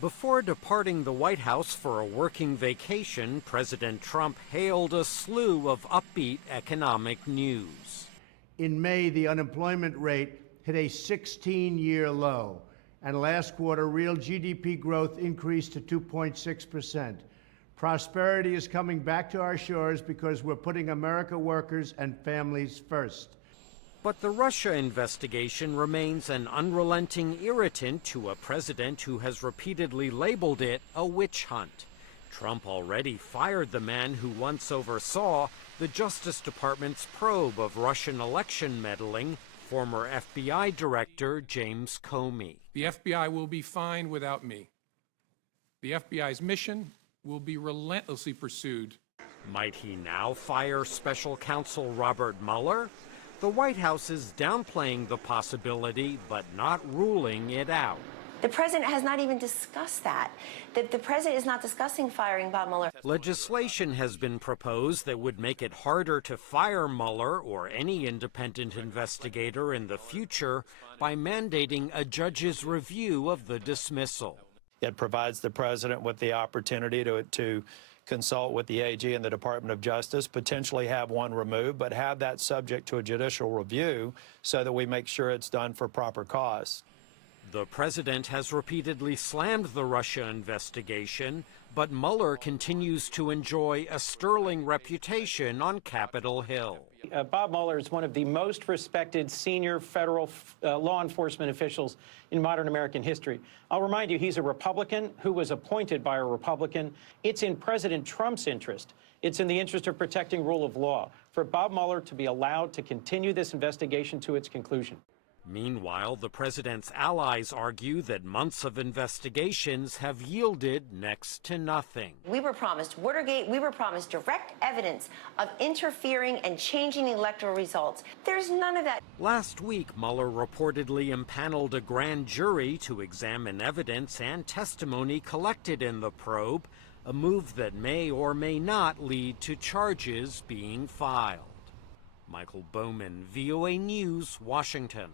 Before departing the White House for a working vacation, President Trump hailed a slew of upbeat economic news. In May, the unemployment rate hit a 16-year low, and last quarter, real GDP growth increased to 2.6%. Prosperity is coming back to our shores because we're putting America workers and families first. But the Russia investigation remains an unrelenting irritant to a president who has repeatedly labeled it a witch hunt. Trump already fired the man who once oversaw the Justice Department's probe of Russian election meddling, former FBI Director James Comey. The FBI will be fine without me. The FBI's mission will be relentlessly pursued. Might he now fire Special Counsel Robert Mueller? The White House is downplaying the possibility, but not ruling it out. The president has not even discussed that. The president is not discussing firing Bob Mueller. Legislation has been proposed that would make it harder to fire Mueller or any independent investigator in the future by mandating a judge's review of the dismissal. It provides the president with the opportunity to consult with the AG and the Department of Justice, potentially have one removed, but have that subject to a judicial review so that we make sure it's done for proper cause. The president has repeatedly slammed the Russia investigation, but Mueller continues to enjoy a sterling reputation on Capitol Hill. Bob Mueller is one of the most respected senior federal law enforcement officials in modern American history. I'll remind you, he's a Republican who was appointed by a Republican. It's in President Trump's interest. It's in the interest of protecting rule of law for Bob Mueller to be allowed to continue this investigation to its conclusion. Meanwhile, the president's allies argue that months of investigations have yielded next to nothing. We were promised Watergate. We were promised direct evidence of interfering and changing electoral results. There's none of that. Last week, Mueller reportedly impaneled a grand jury to examine evidence and testimony collected in the probe, a move that may or may not lead to charges being filed. Michael Bowman, VOA News, Washington.